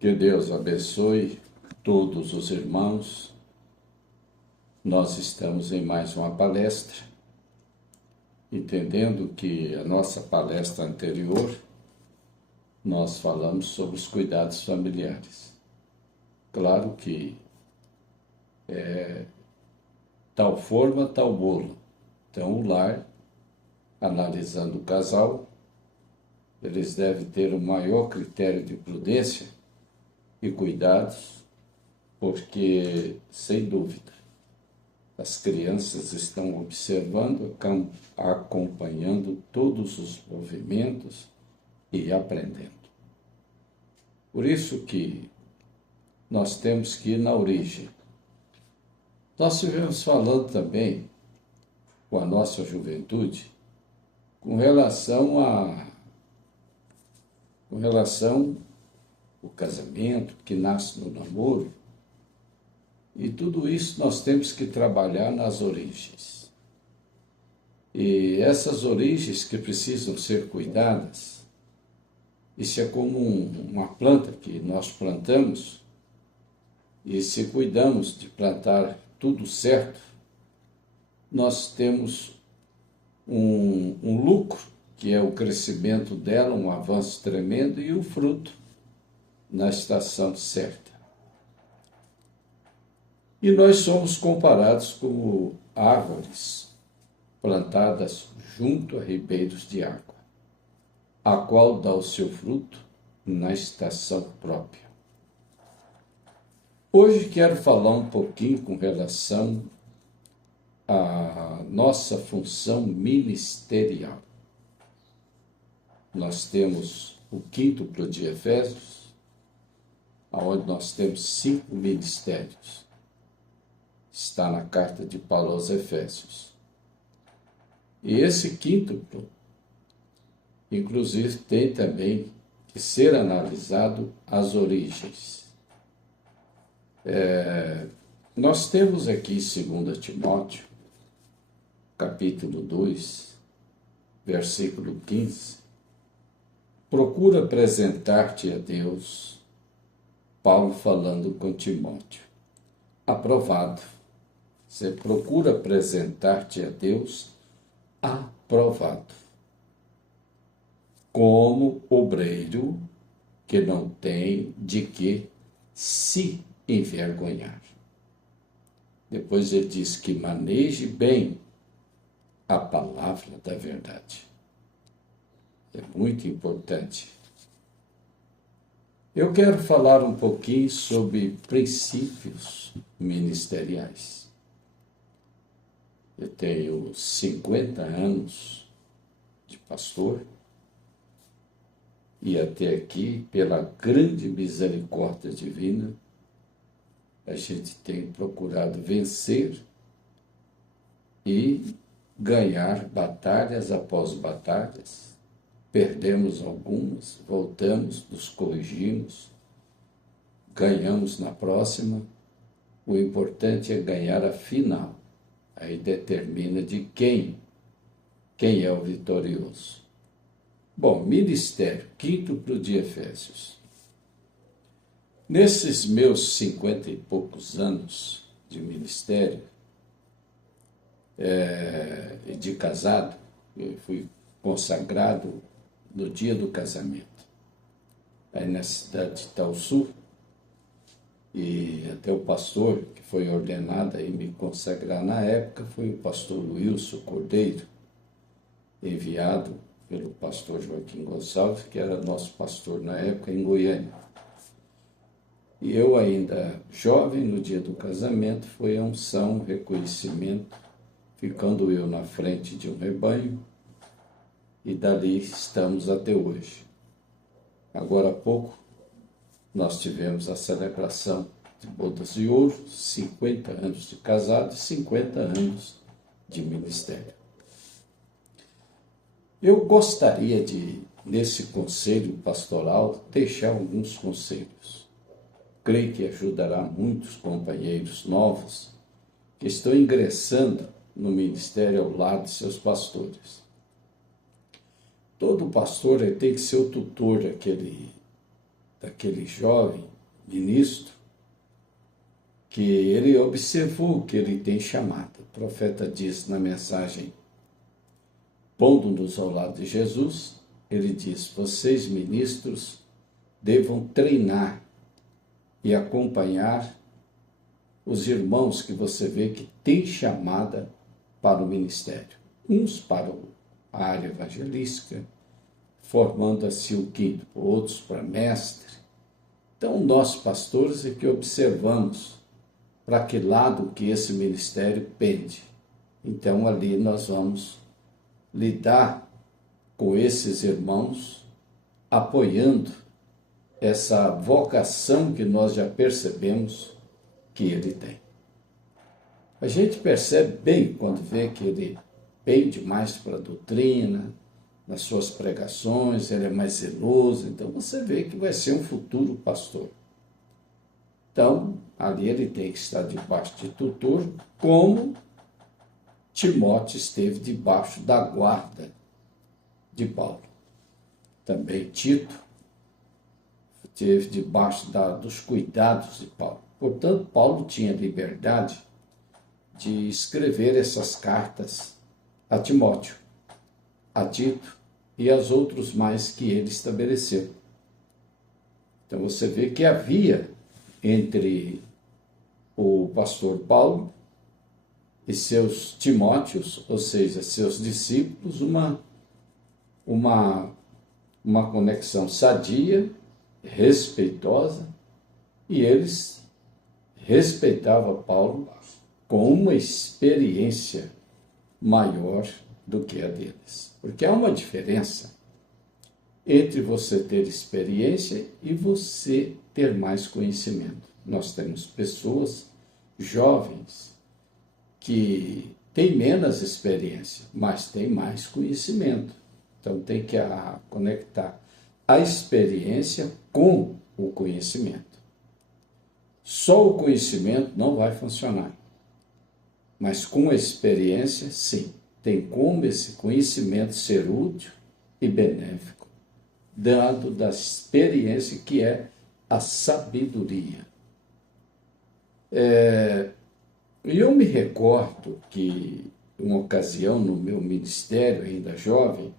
Que Deus abençoe todos os irmãos. Nós estamos em mais uma palestra, entendendo que a nossa palestra anterior nós falamos sobre os cuidados familiares. Claro que tal forma, tal bolo. Então, o lar, analisando o casal, eles devem ter o maior critério de prudência e cuidados, porque, sem dúvida, as crianças estão observando, acompanhando todos os movimentos e aprendendo. Por isso que nós temos que ir na origem. Nós estivemos falando também com a nossa juventude com relação ao casamento que nasce no namoro. E tudo isso nós temos que trabalhar nas origens. E essas origens que precisam ser cuidadas, isso é como uma planta que nós plantamos, e se cuidamos de plantar tudo certo, nós temos um lucro, que é o crescimento dela, um avanço tremendo, e o fruto na estação certa. E nós somos comparados como árvores plantadas junto a ribeiros de água, a qual dá o seu fruto na estação própria. Hoje quero falar um pouquinho com relação à nossa função ministerial. Nós temos o quíntuplo de Efésios, onde nós temos 5 ministérios. Está na carta de Paulo aos Efésios. E esse quíntuplo, inclusive, tem também que ser analisado as origens. Nós temos aqui 2 Timóteo, capítulo 2, versículo 15. Procura apresentar-te a Deus, Paulo falando com Timóteo, aprovado. Você procura apresentar-te a Deus aprovado, como obreiro que não tem de que se envergonhar. Depois ele diz que maneje bem a palavra da verdade. É muito importante. Eu quero falar um pouquinho sobre princípios ministeriais. Eu tenho 50 anos de pastor e até aqui, pela grande misericórdia divina, a gente tem procurado vencer e ganhar batalhas após batalhas. Perdemos algumas, voltamos, nos corrigimos, ganhamos na próxima. O importante é ganhar a final. Aí determina de quem é o vitorioso. Bom, ministério, quíntuplo de Efésios. Nesses meus 50 e poucos anos de ministério, de casado, eu fui consagrado no dia do casamento, aí na cidade de Itaúsu, e até o pastor que foi ordenado a me consagrar na época foi o pastor Wilson Cordeiro, enviado pelo pastor Joaquim Gonçalves, que era nosso pastor na época em Goiânia. E eu ainda jovem, no dia do casamento, foi a unção, reconhecimento, ficando eu na frente de um rebanho, e dali estamos até hoje. Agora há pouco, nós tivemos a celebração de bodas de ouro, 50 anos de casado e 50 anos de ministério. Eu gostaria de, nesse conselho pastoral, deixar alguns conselhos. Creio que ajudará muitos companheiros novos que estão ingressando no ministério ao lado de seus pastores. Todo pastor tem que ser o tutor daquele jovem ministro, que ele observou que ele tem chamada. O profeta diz na mensagem, pondo-nos ao lado de Jesus, ele diz, vocês ministros devam treinar e acompanhar os irmãos que você vê que tem chamada para o ministério. Uns para a área evangelística, formando assim o quinto, outros para mestre. Então, nós pastores é que observamos para que lado que esse ministério pende. Então, ali nós vamos lidar com esses irmãos, apoiando essa vocação que nós já percebemos que ele tem. A gente percebe bem quando vê que ele pende mais para a doutrina, nas suas pregações, ele é mais zeloso, então você vê que vai ser um futuro pastor. Então, ali ele tem que estar debaixo de tutor, como Timóteo esteve debaixo da guarda de Paulo. Também Tito esteve debaixo dos cuidados de Paulo. Portanto, Paulo tinha liberdade de escrever essas cartas a Timóteo, a Tito e aos outros mais que ele estabeleceu. Então você vê que havia entre o pastor Paulo e seus Timóteos, ou seja, seus discípulos, uma conexão sadia, respeitosa, e eles respeitavam Paulo com uma experiência maior do que a deles. Porque há uma diferença entre você ter experiência e você ter mais conhecimento. Nós temos pessoas jovens que têm menos experiência, mas têm mais conhecimento. Então tem que conectar a experiência com o conhecimento. Só o conhecimento não vai funcionar, mas com a experiência, sim. Tem como esse conhecimento ser útil e benéfico, dado da experiência que é a sabedoria. E eu me recordo que, uma ocasião no meu ministério, ainda jovem,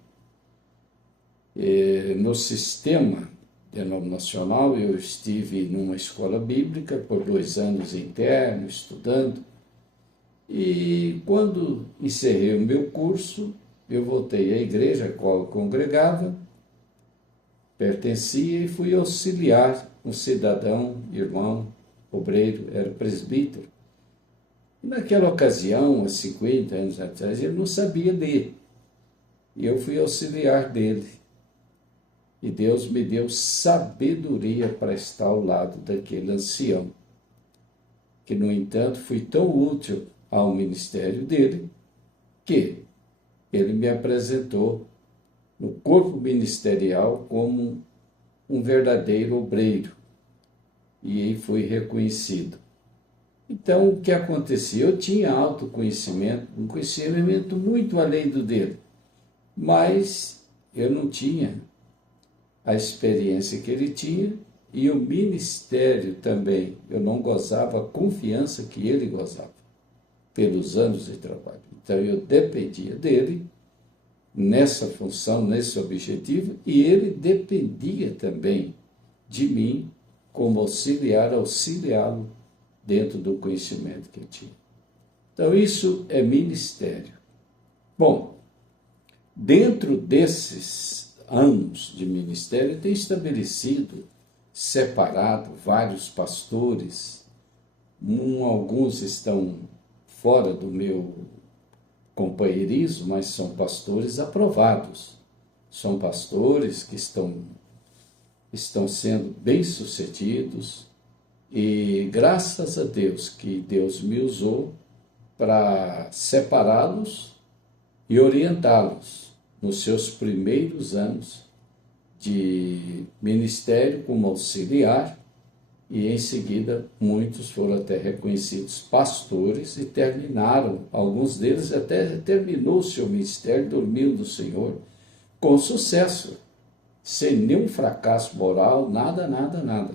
no sistema denominacional, eu estive numa escola bíblica por 2 anos interno, estudando, e quando encerrei o meu curso, eu voltei à igreja a qual eu congregava, pertencia e fui auxiliar um cidadão, irmão, obreiro, era presbítero. E naquela ocasião, há 50 anos atrás, ele não sabia ler. E eu fui auxiliar dele. E Deus me deu sabedoria para estar ao lado daquele ancião, que, no entanto, fui tão útil ao ministério dele, que ele me apresentou no corpo ministerial como um verdadeiro obreiro, e aí fui reconhecido. Então, o que acontecia? Eu tinha autoconhecimento, um conhecimento muito além do dele, mas eu não tinha a experiência que ele tinha, e o ministério também, eu não gozava a confiança que ele gozava, pelos anos de trabalho. Então, eu dependia dele nessa função, nesse objetivo, e ele dependia também de mim como auxiliá-lo dentro do conhecimento que eu tinha. Então, isso é ministério. Bom, dentro desses anos de ministério, tem estabelecido, separado vários pastores, alguns estão fora do meu companheirismo, mas são pastores aprovados, são pastores que estão sendo bem-sucedidos, e graças a Deus que Deus me usou para separá-los e orientá-los nos seus primeiros anos de ministério como auxiliar, e em seguida muitos foram até reconhecidos pastores e terminaram, alguns deles até terminou o seu ministério, dormiu do Senhor com sucesso. sem nenhum fracasso moral, nada, nada, nada.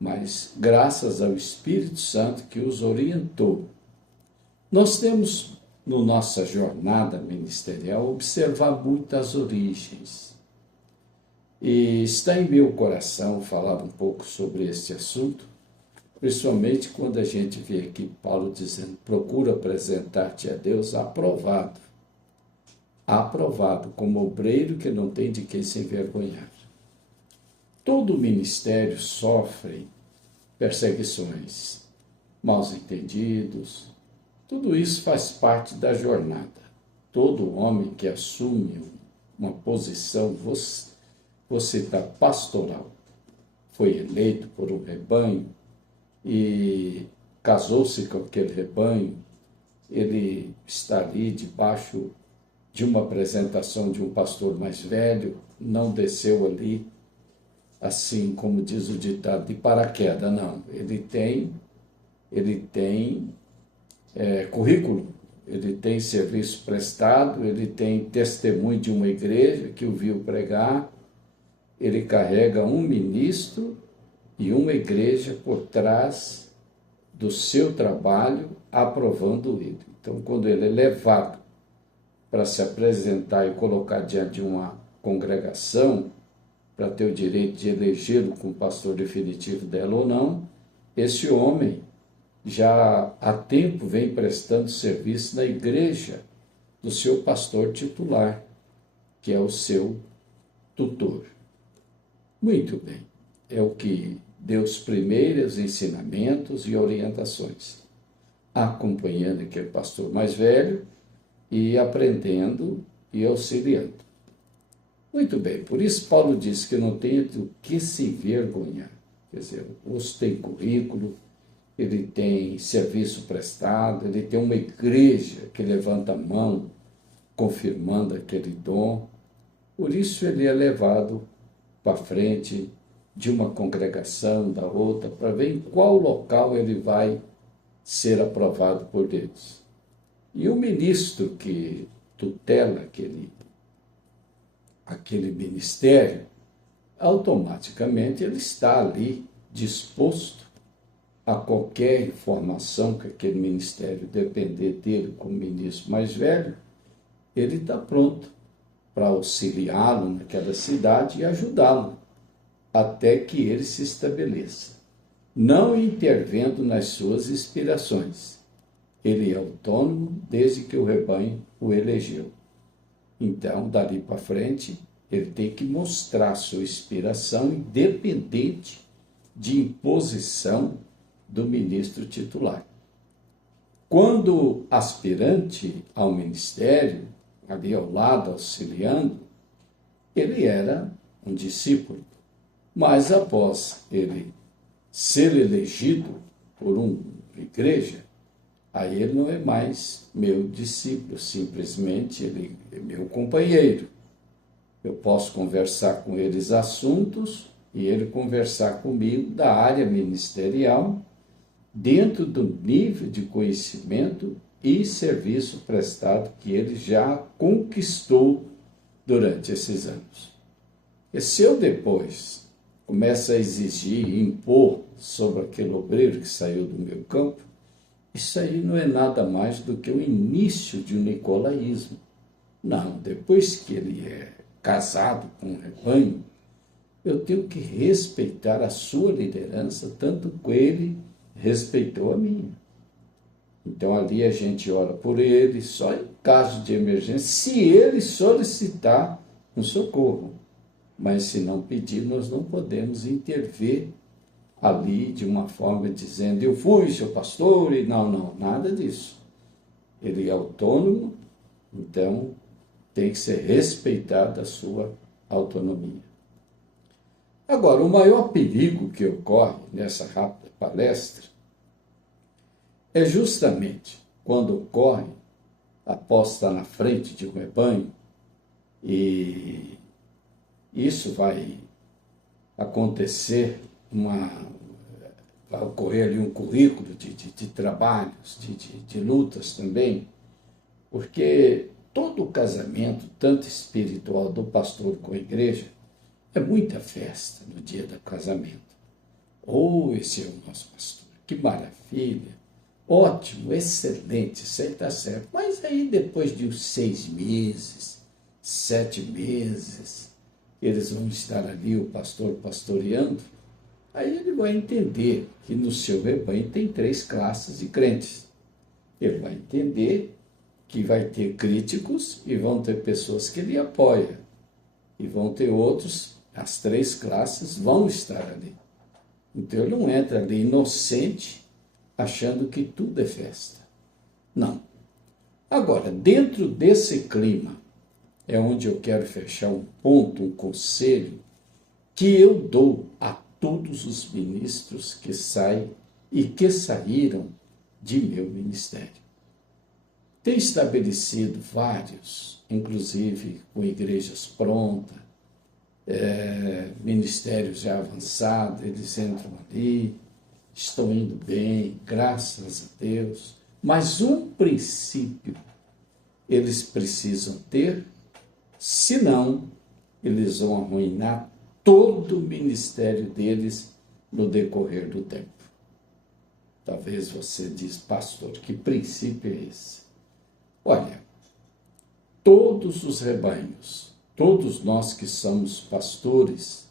Mas graças ao Espírito Santo que os orientou. Nós temos, no nossa jornada ministerial, observar muitas origens. E está em meu coração falar um pouco sobre este assunto, principalmente quando a gente vê aqui Paulo dizendo, procura apresentar-te a Deus aprovado. Aprovado, como obreiro que não tem de quem se envergonhar. Todo ministério sofre perseguições, maus entendidos, tudo isso faz parte da jornada. Todo homem que assume uma posição, você está pastoral, foi eleito por um rebanho e casou-se com aquele rebanho, ele está ali debaixo de uma apresentação de um pastor mais velho, não desceu ali, assim como diz o ditado, de paraquedas, não. Ele tem currículo, ele tem serviço prestado, ele tem testemunho de uma igreja que o viu pregar, ele carrega um ministro e uma igreja por trás do seu trabalho, aprovando ele. Então, quando ele é levado para se apresentar e colocar diante de uma congregação, para ter o direito de elegê-lo como pastor definitivo dela ou não, esse homem já há tempo vem prestando serviço na igreja do seu pastor titular, que é o seu tutor. Muito bem, é o que deu os primeiros ensinamentos e orientações, acompanhando aquele pastor mais velho, e aprendendo e auxiliando. Muito bem, por isso Paulo diz que não tem do que se envergonhar. Quer dizer, o moço tem currículo, ele tem serviço prestado, ele tem uma igreja que levanta a mão, confirmando aquele dom. Por isso ele é levado para frente de uma congregação, da outra, para ver em qual local ele vai ser aprovado por Deus. E o ministro que tutela aquele ministério, automaticamente ele está ali disposto a qualquer informação que aquele ministério depender dele como ministro mais velho, ele está pronto para auxiliá-lo naquela cidade e ajudá-lo até que ele se estabeleça, não intervendo nas suas inspirações. Ele é autônomo desde que o rebanho o elegeu. Então, dali para frente, ele tem que mostrar sua inspiração independente de imposição do ministro titular. Quando aspirante ao ministério, ali ao lado, auxiliando, ele era um discípulo. Mas após ele ser elegido por uma igreja, aí ele não é mais meu discípulo, simplesmente ele é meu companheiro. Eu posso conversar com eles assuntos e ele conversar comigo da área ministerial, dentro do nível de conhecimento e serviço prestado que ele já conquistou durante esses anos. E se eu depois começo a exigir e impor sobre aquele obreiro que saiu do meu campo, isso aí não é nada mais do que o início de um nicolaísmo. Não, depois que ele é casado com um rebanho, eu tenho que respeitar a sua liderança, tanto que ele respeitou a minha. Então ali a gente ora por ele, só em caso de emergência, se ele solicitar um socorro. Mas se não pedir, nós não podemos intervir ali de uma forma dizendo, eu fui seu pastor, e não, nada disso. Ele é autônomo, então tem que ser respeitada a sua autonomia. Agora, o maior perigo que ocorre nessa rápida palestra é justamente quando ocorre após estar na frente de um rebanho, e isso vai acontecer, vai ocorrer ali um currículo de trabalhos, de lutas também, porque todo o casamento, tanto espiritual do pastor com a igreja, É muita festa no dia do casamento. Oh, esse é o nosso pastor, que maravilha. Ótimo, excelente, isso aí está certo. Mas aí depois de uns 6 meses, 7 meses, eles vão estar ali, o pastor pastoreando, aí ele vai entender que no seu rebanho tem 3 classes de crentes. Ele vai entender que vai ter críticos e vão ter pessoas que ele apoia. E vão ter outros, as 3 classes vão estar ali. Então ele não entra ali inocente, achando que tudo é festa. Não. Agora, dentro desse clima, é onde eu quero fechar um ponto, um conselho, que eu dou a todos os ministros que saem e que saíram de meu ministério. Tenho estabelecido vários, inclusive com igrejas prontas, ministérios já avançados, eles entram ali, estão indo bem, graças a Deus. Mas um princípio eles precisam ter, senão eles vão arruinar todo o ministério deles no decorrer do tempo. Talvez você diz, pastor, que princípio é esse? Olha, todos os rebanhos, todos nós que somos pastores,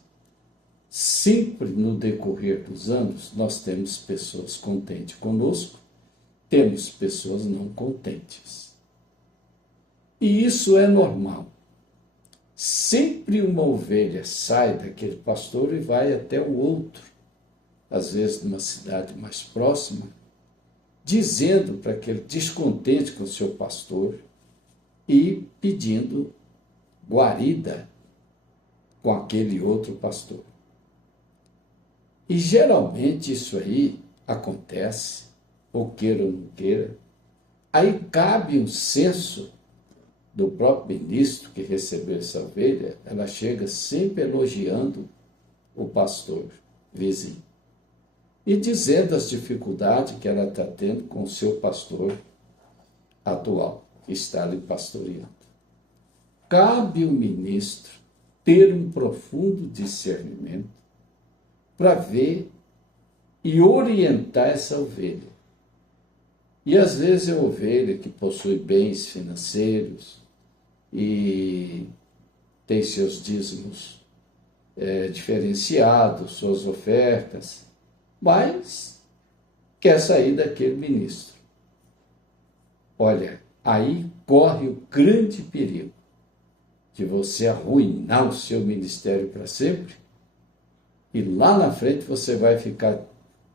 sempre no decorrer dos anos, nós temos pessoas contentes conosco, temos pessoas não contentes. E isso é normal. Sempre uma ovelha sai daquele pastor e vai até o outro, às vezes numa cidade mais próxima, dizendo para aquele descontente com o seu pastor e pedindo guarida com aquele outro pastor. E geralmente isso aí acontece, ou queira ou não queira, aí cabe um senso do próprio ministro que recebeu essa ovelha, ela chega sempre elogiando o pastor vizinho e dizendo as dificuldades que ela está tendo com o seu pastor atual, que está lhe pastoreando. Cabe o ministro ter um profundo discernimento para ver e orientar essa ovelha. E às vezes é ovelha que possui bens financeiros e tem seus dízimos diferenciados, suas ofertas, mas quer sair daquele ministro. Olha, aí corre o grande perigo de você arruinar o seu ministério para sempre e lá na frente você vai ficar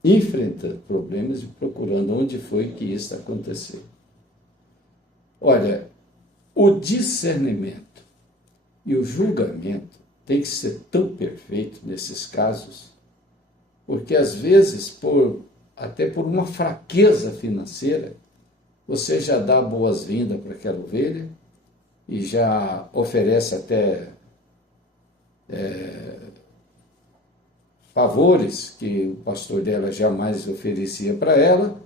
enfrentando problemas e procurando onde foi que isso aconteceu. Olha, o discernimento e o julgamento tem que ser tão perfeito nesses casos, porque às vezes, até por uma fraqueza financeira, você já dá boas-vindas para aquela ovelha e já oferece até favores que o pastor dela jamais oferecia para ela,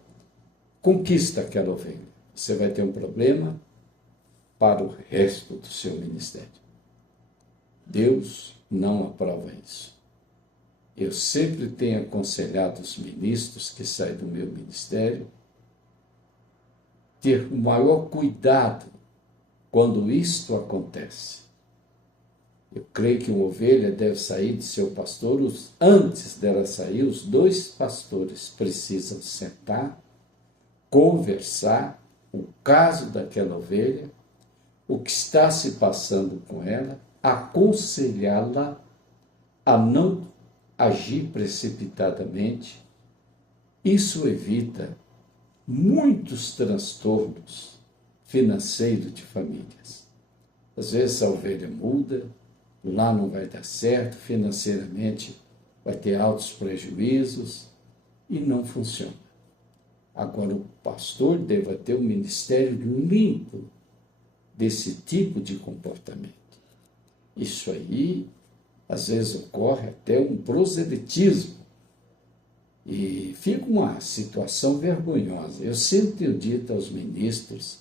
conquista aquela ovelha. Você vai ter um problema para o resto do seu ministério. Deus não aprova isso. Eu sempre tenho aconselhado os ministros que saem do meu ministério ter o maior cuidado quando isto acontece. Eu creio que uma ovelha deve sair de seu pastor, antes dela sair, os 2 pastores precisam sentar, conversar o caso daquela ovelha, o que está se passando com ela, aconselhá-la a não agir precipitadamente. Isso evita muitos transtornos financeiros de famílias. Às vezes a ovelha muda, lá não vai dar certo, financeiramente vai ter altos prejuízos e não funciona. Agora, o pastor deve ter um ministério limpo desse tipo de comportamento. Isso aí, às vezes, ocorre até um proselitismo e fica uma situação vergonhosa. Eu sempre tenho dito aos ministros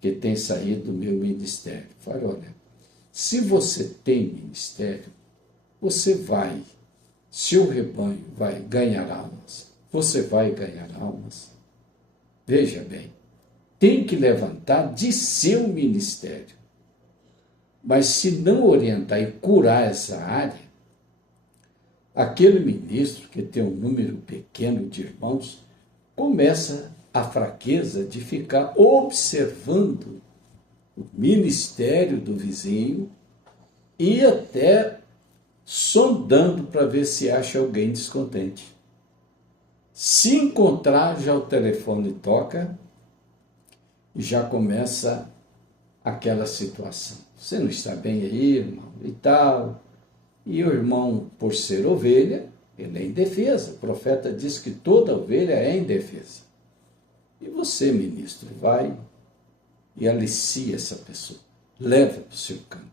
que têm saído do meu ministério, falo, olha, se você tem ministério, seu rebanho vai ganhar almas, você vai ganhar almas. Veja bem, tem que levantar de seu ministério. Mas se não orientar e curar essa área, aquele ministro que tem um número pequeno de irmãos, começa a fraqueza de ficar observando o ministério do vizinho e até sondando para ver se acha alguém descontente. Se encontrar, já o telefone toca e já começa aquela situação. Você não está bem aí, irmão, e tal. E o irmão, por ser ovelha, ele é indefesa. O profeta diz que toda ovelha é indefesa. E você, ministro, vai e alicia essa pessoa. Leva para o seu campo.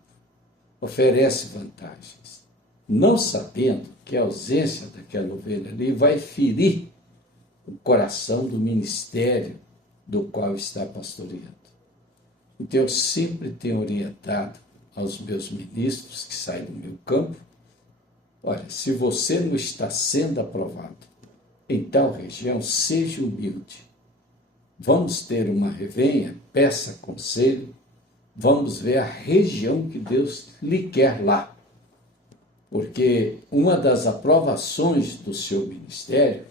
Oferece vantagens. Não sabendo que a ausência daquela ovelha ali vai ferir o coração do ministério do qual está pastoreando. Então, eu sempre tenho orientado aos meus ministros que saem do meu campo, olha, se você não está sendo aprovado em tal região, seja humilde. Vamos ter uma revenha, peça conselho, vamos ver a região que Deus lhe quer lá. Porque uma das aprovações do seu ministério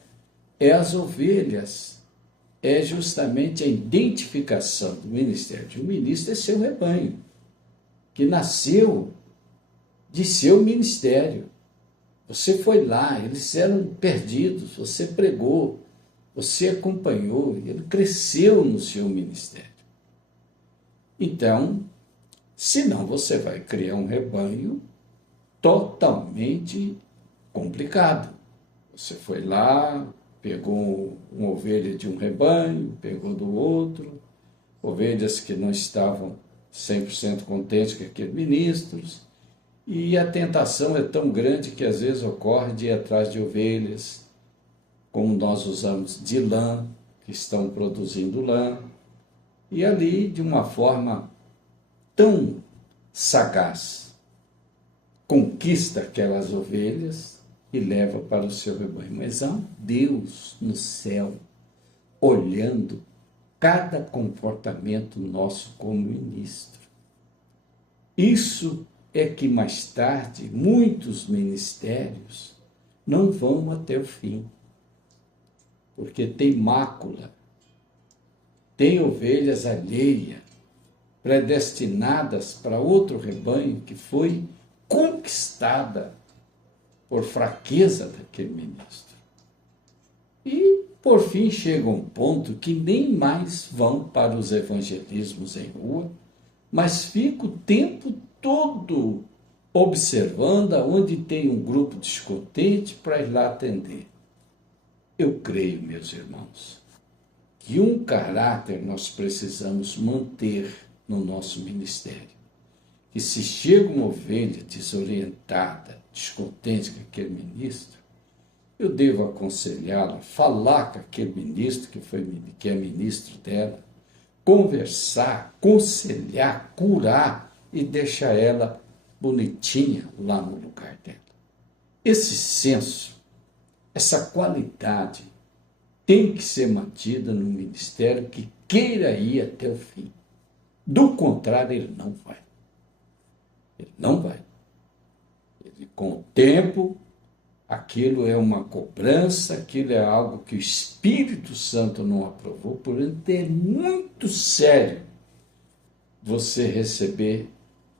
é as ovelhas, é justamente a identificação do ministério de um ministro, é seu rebanho, que nasceu de seu ministério. Você foi lá, eles eram perdidos, você pregou, você acompanhou, ele cresceu no seu ministério. Então, senão você vai criar um rebanho totalmente complicado. Você foi lá, pegou uma ovelha de um rebanho, pegou do outro, ovelhas que não estavam 100% contentes com aqueles ministros, e a tentação é tão grande que às vezes ocorre de ir atrás de ovelhas, como nós usamos de lã, que estão produzindo lã, e ali, de uma forma tão sagaz, conquista aquelas ovelhas e leva para o seu rebanho. Mas há um Deus no céu, olhando cada comportamento nosso como ministro. Isso é que mais tarde muitos ministérios não vão até o fim, porque tem mácula, tem ovelhas alheias, predestinadas para outro rebanho que foi conquistada por fraqueza daquele ministro. E, por fim, chega um ponto que nem mais vão para os evangelismos em rua, mas fica o tempo todo observando aonde tem um grupo descontente para ir lá atender. Eu creio, meus irmãos, que um caráter nós precisamos manter no nosso ministério. Que se chega uma ovelha desorientada, descontente com aquele ministro, eu devo aconselhá-la, falar com aquele ministro que é ministro dela, conversar, aconselhar, curar e deixar ela bonitinha lá no lugar dela. Esse senso, essa qualidade tem que ser mantida no ministério que queira ir até o fim. Do contrário, ele não vai. Ele não vai. Ele, com o tempo, aquilo é uma cobrança, aquilo é algo que o Espírito Santo não aprovou, portanto é muito sério você receber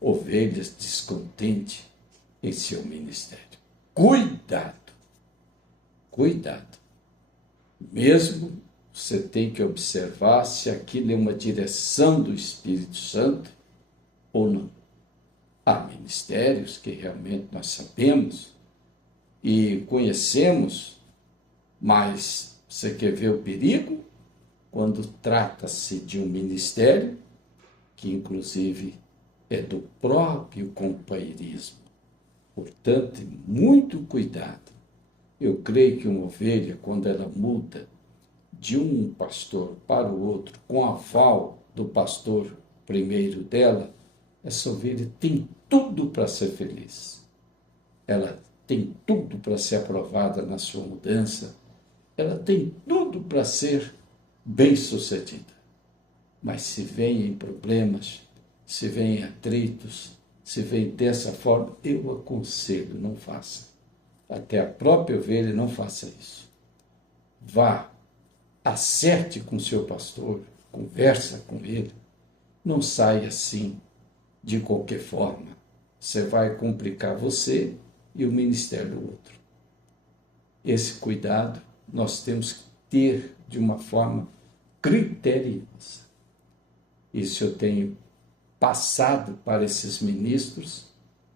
ovelhas descontentes em seu ministério. Cuidado, cuidado. Mesmo você tem que observar se aquilo é uma direção do Espírito Santo ou não. Há ministérios que realmente nós sabemos e conhecemos, mas você quer ver o perigo? Quando trata-se de um ministério, que inclusive é do próprio companheirismo. Portanto, muito cuidado. Eu creio que uma ovelha, quando ela muda de um pastor para o outro, com a aval do pastor primeiro dela, essa ovelha tem tudo para ser feliz. ela tem tudo para ser aprovada na sua mudança, ela tem tudo para ser bem-sucedida. Mas se vem em problemas, se vem em atritos, se vem dessa forma, eu aconselho, não faça. Até a própria ovelha, não faça isso. Vá, acerte com seu pastor, conversa com ele, não saia assim, de qualquer forma. Você vai complicar você e o ministério do outro. Esse cuidado nós temos que ter de uma forma criteriosa. Isso eu tenho passado para esses ministros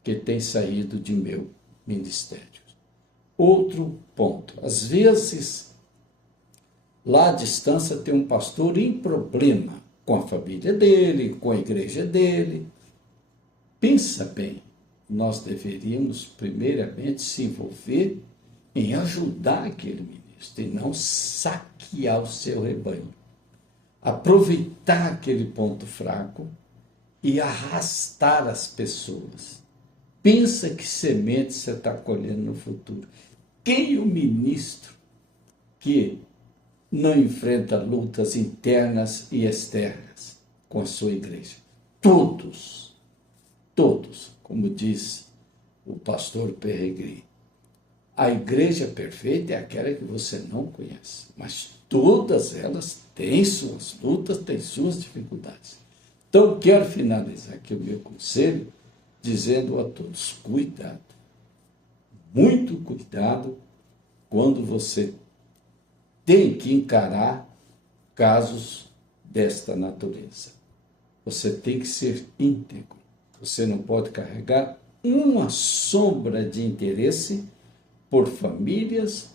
que têm saído de meu ministério. Outro ponto, às vezes, lá à distância tem um pastor em problema com a família dele, com a igreja dele. Pensa bem, nós deveríamos primeiramente se envolver em ajudar aquele ministro e não saquear o seu rebanho. Aproveitar aquele ponto fraco e arrastar as pessoas. Pensa que semente você está colhendo no futuro. Quem é o ministro que não enfrenta lutas internas e externas com a sua igreja? Todos, como diz o pastor Peregrini. A igreja perfeita é aquela que você não conhece, mas todas elas têm suas lutas, têm suas dificuldades. Então, quero finalizar aqui o meu conselho dizendo a todos, cuidado, muito cuidado quando você tem que encarar casos desta natureza. Você tem que ser íntegro, você não pode carregar uma sombra de interesse por famílias,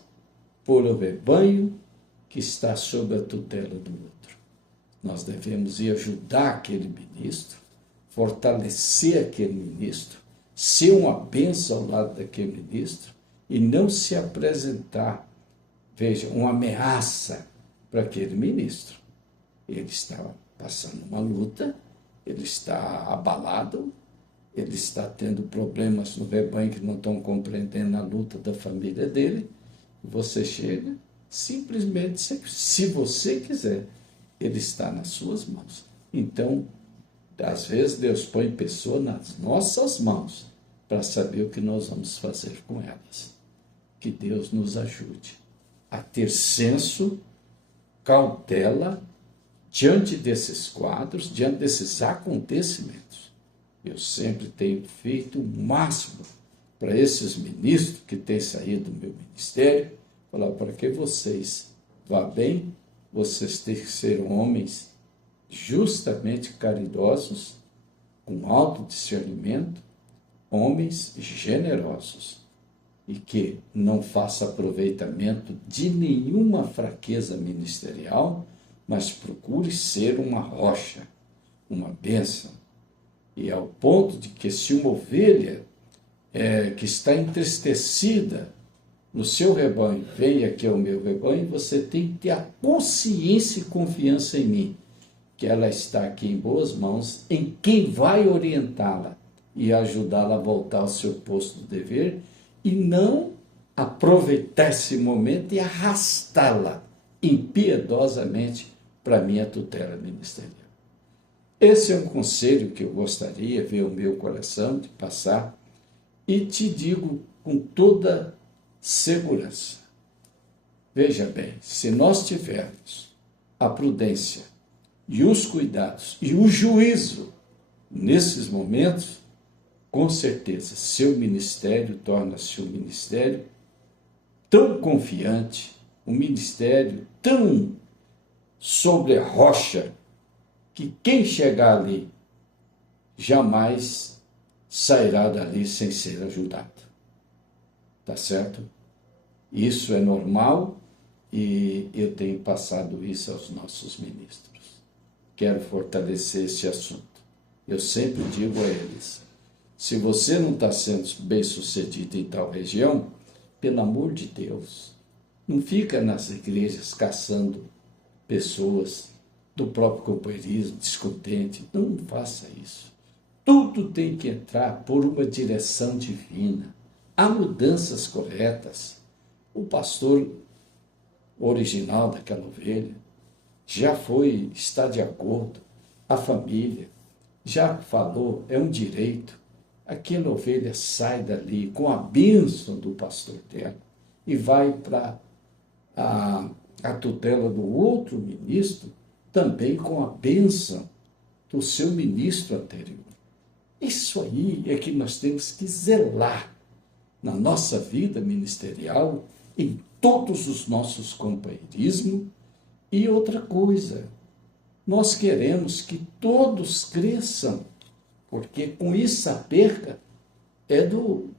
por o rebanho que está sob a tutela do outro. Nós devemos ir ajudar aquele ministro, fortalecer aquele ministro, ser uma bênção ao lado daquele ministro e não se apresentar, veja, uma ameaça para aquele ministro. Ele está passando uma luta, ele está abalado, ele está tendo problemas no rebanho que não estão compreendendo a luta da família dele. Você chega, simplesmente, se você quiser, ele está nas suas mãos. Então, às vezes, Deus põe pessoas nas nossas mãos para saber o que nós vamos fazer com elas. Que Deus nos ajude a ter senso, cautela, diante desses quadros, diante desses acontecimentos. Eu sempre tenho feito o máximo para esses ministros que têm saído do meu ministério, falar para que vocês vá bem, vocês têm que ser homens justamente caridosos, com alto discernimento, homens generosos e que não faça aproveitamento de nenhuma fraqueza ministerial, mas procure ser uma rocha, uma bênção. E ao ponto de que se uma ovelha que está entristecida no seu rebanho, vem aqui ao meu rebanho, você tem que ter a consciência e confiança em mim, que ela está aqui em boas mãos, em quem vai orientá-la e ajudá-la a voltar ao seu posto de dever, e não aproveitar esse momento e arrastá-la impiedosamente para a minha tutela ministerial. Esse é um conselho que eu gostaria, ver o meu coração, de passar, e te digo com toda segurança. Veja bem, se nós tivermos a prudência e os cuidados e o juízo nesses momentos, com certeza seu ministério torna-se um ministério tão confiante, um ministério tão sobre a rocha, que quem chegar ali jamais sairá dali sem ser ajudado. Tá certo? Isso é normal e eu tenho passado isso aos nossos ministros. Quero fortalecer esse assunto. Eu sempre digo a eles, se você não está sendo bem-sucedido em tal região, pelo amor de Deus, não fica nas igrejas caçando pessoas do próprio companheirismo, descontente. Não faça isso. Tudo tem que entrar por uma direção divina. há mudanças corretas. O pastor original daquela ovelha está de acordo, a família já falou, é um direito. Aquela ovelha sai dali com a bênção do pastor dela e vai para a tutela do outro ministro, também com a bênção do seu ministro anterior. Isso aí é que nós temos que zelar na nossa vida ministerial, em todos os nossos companheirismos. E outra coisa, nós queremos que todos cresçam, porque com isso a perca é do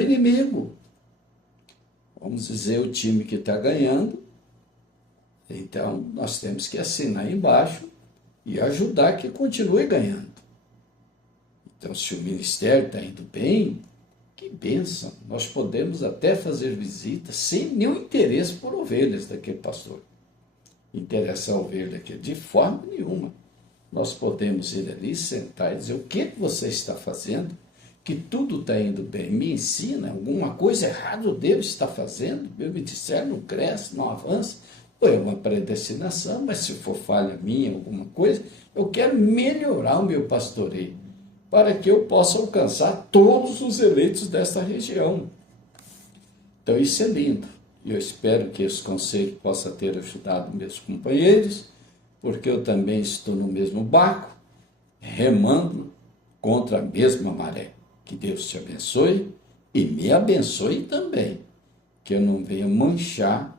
inimigo. Vamos dizer, o time que está ganhando, então nós temos que assinar embaixo e ajudar que continue ganhando. Então, se o ministério está indo bem, que bênção, nós podemos até fazer visitas sem nenhum interesse por ovelhas daquele pastor. Interessar a ovelha aqui de forma nenhuma. Nós podemos ir ali, sentar e dizer: o que você está fazendo? Que tudo está indo bem. Me ensina, alguma coisa errada o Deus está fazendo? Meu ministério não cresce, não avança. Ou é uma predestinação, mas se for falha minha, alguma coisa, eu quero melhorar o meu pastoreio, para que eu possa alcançar todos os eleitos desta região. Então isso é lindo. E eu espero que esse conselho possa ter ajudado meus companheiros, porque eu também estou no mesmo barco, remando contra a mesma maré. Que Deus te abençoe e me abençoe também, que eu não venha manchar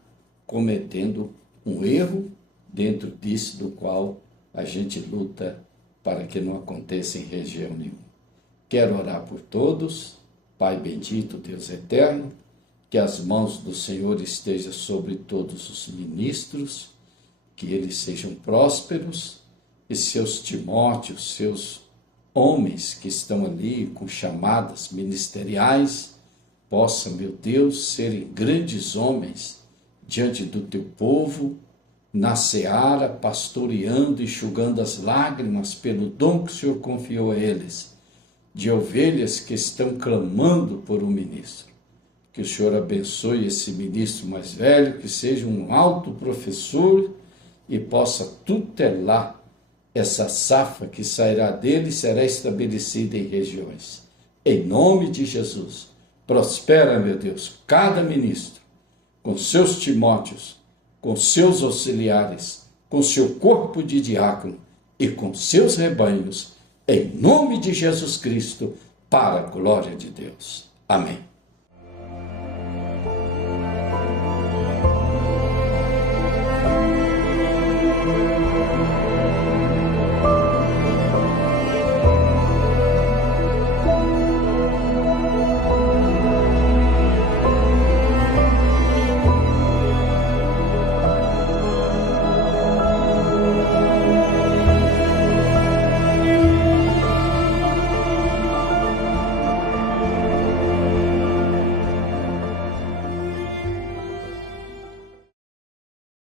cometendo um erro dentro disso do qual a gente luta para que não aconteça em região nenhuma. Quero orar por todos. Pai bendito, Deus eterno, que as mãos do Senhor estejam sobre todos os ministros, que eles sejam prósperos, e seus Timóteos, seus homens que estão ali com chamadas ministeriais, possam, meu Deus, serem grandes homens diante do teu povo, na seara, pastoreando, enxugando as lágrimas pelo dom que o Senhor confiou a eles, de ovelhas que estão clamando por um ministro. Que o Senhor abençoe esse ministro mais velho, que seja um alto professor e possa tutelar essa safra que sairá dele e será estabelecida em regiões. Em nome de Jesus, prospera, meu Deus, cada ministro, com seus Timóteos, com seus auxiliares, com seu corpo de diácono e com seus rebanhos, em nome de Jesus Cristo, para a glória de Deus. Amém.